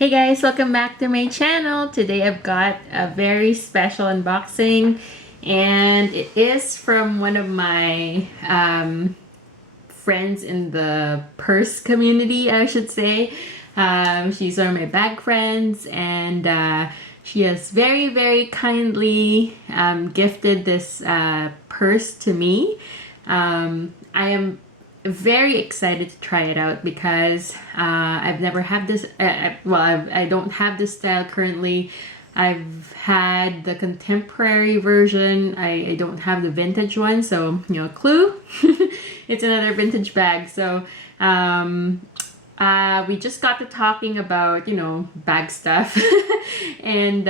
Hey guys, welcome back to my channel. Today I've got a very special unboxing and it is from one of my friends in the purse community, I should say. She's one of my bag friends and she has very kindly gifted this purse to me. I am very excited to try it out because I've never had this. I don't have this style currently. I've had the contemporary version. I don't have the vintage one, so clue. It's another vintage bag. So we just got to talking about bag stuff, and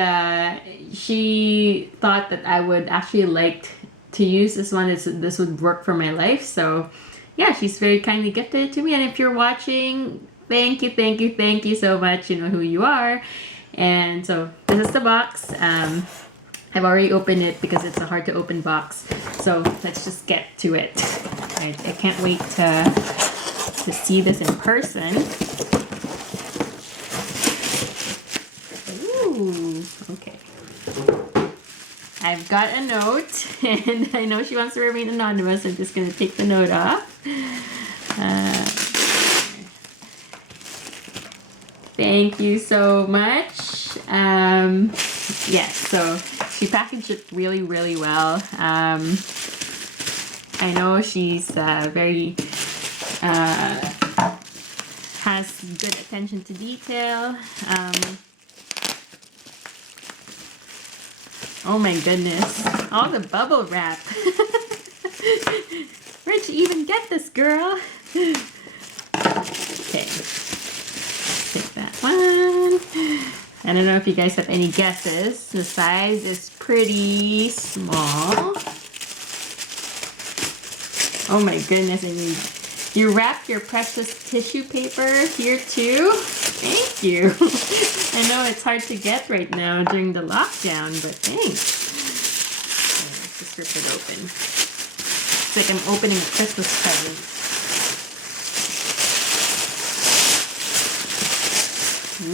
she thought that I would actually like to use this one. This would work for my life. So yeah, she's very kindly gifted it to me, and if you're watching, thank you so much. You know who you are. And so this is the box. I've already opened it because it's a hard to open box, so let's just get to it. I can't wait to see this in person. Ooh, okay. I've got a note, and I know she wants to remain anonymous. I'm just going to take the note off. Thank you so much. Yes, so she packaged it really well. I know she's very has good attention to detail. Oh my goodness, all the bubble wrap. Where'd you even get this, girl? Okay, take that one. I don't know if you guys have any guesses. The size is pretty small. Oh my goodness, and you wrap your precious tissue paper here too. Thank you. I know it's hard to get right now during the lockdown, but thanks. Let's just rip it open. It's like I'm opening a Christmas present.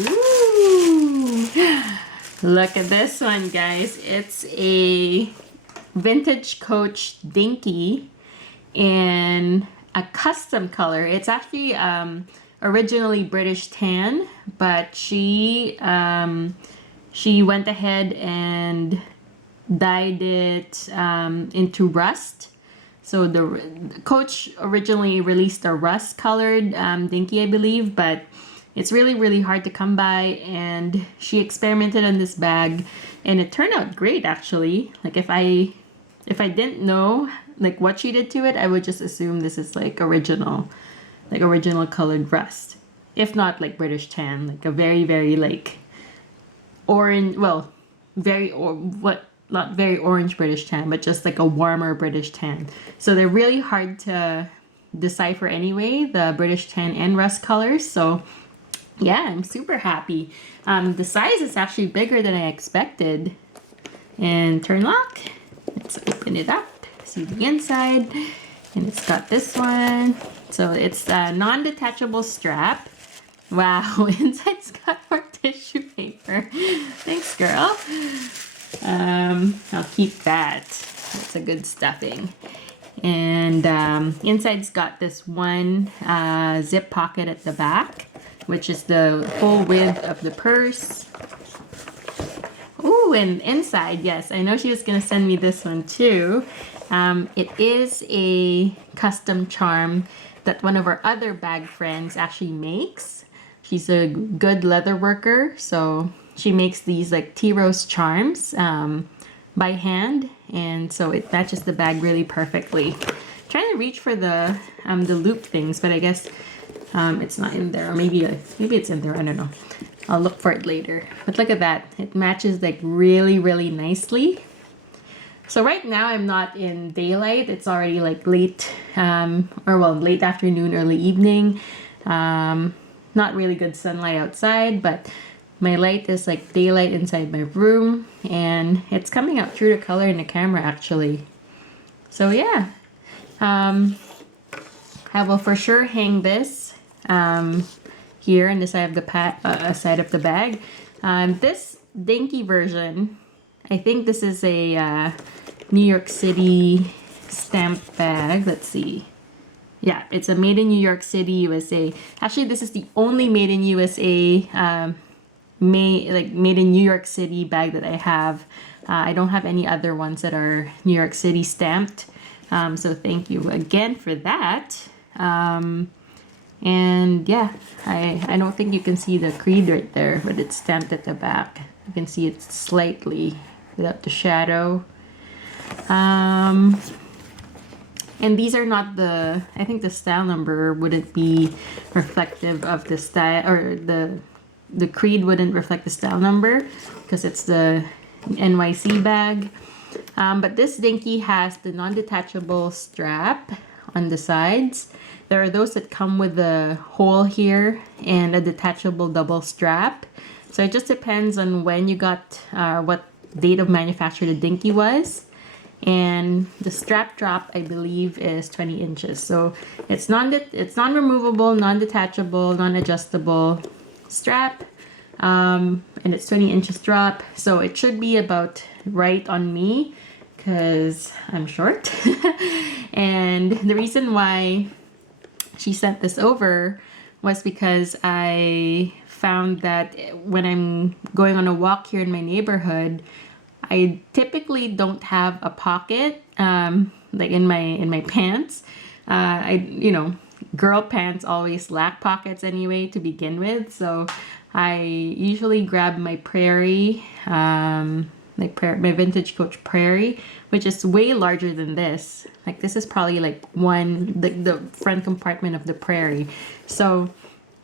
Ooh! Look at this one, guys. It's a vintage Coach Dinky in a custom color. It's actually originally British tan, but she went ahead and dyed it into rust. So the Coach originally released a rust colored Dinky, I believe, but it's really hard to come by, and she experimented on this bag and it turned out great actually. Like if I didn't know like what she did to it, I would just assume this is like original colored rust, if not like British tan, like a very like orange, well, not very orange British tan, but just like a warmer British tan. So they're really hard to decipher anyway, the British tan and rust colors. So yeah, I'm super happy. The size is actually bigger than I expected. And turn lock. Let's open it up. See the inside. And it's got this one. So it's a non-detachable strap. Wow, inside's got more tissue paper. Thanks, girl. I'll keep that. That's a good stuffing. And inside's got this one zip pocket at the back, which is the full width of the purse. Ooh, and inside, yes, I know she was gonna send me this one too. It is a custom charm that one of our other bag friends actually makes. She's a good leather worker, so she makes these like tea rose charms by hand, and so it matches the bag really perfectly. I'm trying to reach for the loop things, but I guess it's not in there, or maybe it's in there, I don't know. I'll look for it later. But look at that, it matches like really nicely. So right now I'm not in daylight. It's already like late late afternoon, early evening. Not really good sunlight outside, but my light is like daylight inside my room, and it's coming out true to color in the camera actually. So yeah, I will for sure hang this here on the side of the side of the bag. This Dinky version, I think this is a New York City stamped bag. Let's see. Yeah, it's a made in New York City, USA. Actually, this is the only made in USA, made in New York City bag that I have. I don't have any other ones that are New York City stamped. So thank you again for that. And yeah, I don't think you can see the creed right there, but it's stamped at the back. You can see it slightly without the shadow. And these are not the, I think the style number wouldn't be reflective of the style, or the creed wouldn't reflect the style number because it's the NYC bag. But this Dinky has the non-detachable strap on the sides. There are those that come with a hole here and a detachable double strap. So it just depends on when you got, what date of manufacture the Dinky was. And the strap drop, I believe, is 20 inches. So it's non-removable, non-detachable, non-adjustable strap. And it's 20 inches drop. So it should be about right on me because I'm short. And the reason why she sent this over was because I found that when I'm going on a walk here in my neighborhood, I typically don't have a pocket, like in my pants. Girl pants always lack pockets anyway to begin with. So I usually grab my Prairie, my vintage Coach Prairie, which is way larger than this. Like this is probably like the front compartment of the Prairie. So,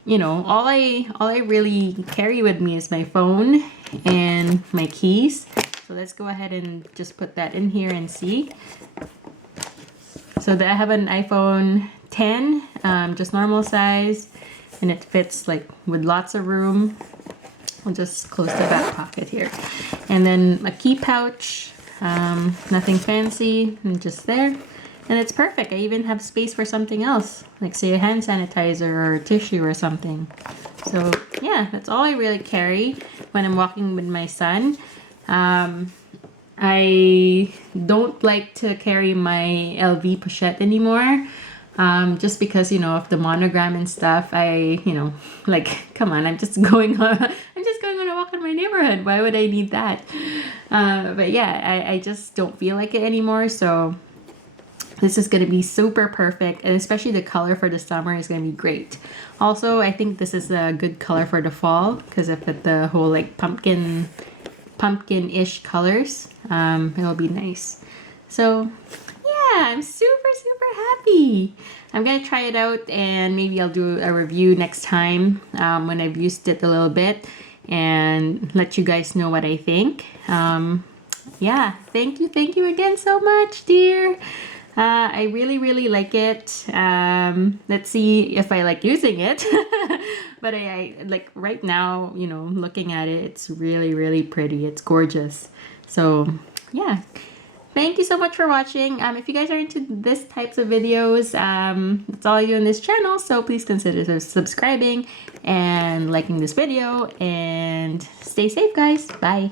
all I really carry with me is my phone and my keys. So let's go ahead and just put that in here and see. So I have an iPhone 10, just normal size, and it fits like with lots of room. I'll just close the back pocket here. And then a key pouch, nothing fancy, and just there. And it's perfect. I even have space for something else, like say a hand sanitizer or tissue or something. So yeah, that's all I really carry when I'm walking with my son. I don't like to carry my LV pochette anymore, just because, of the monogram and stuff. Come on, I'm just going on a walk in my neighborhood. Why would I need that? But yeah, I just don't feel like it anymore. So this is going to be super perfect, and especially the color for the summer is going to be great. Also, I think this is a good color for the fall because of the whole like pumpkin-ish colors. It'll be nice. So yeah, I'm super happy. I'm gonna try it out, and maybe I'll do a review next time when I've used it a little bit and let you guys know what I think. Yeah, thank you again so much, dear. I really like it. Let's see if I like using it. But I like right now, looking at it, it's really pretty. It's gorgeous. So yeah, thank you so much for watching. If you guys are into this types of videos, that's all I do on this channel. So please consider subscribing and liking this video, and stay safe, guys. Bye.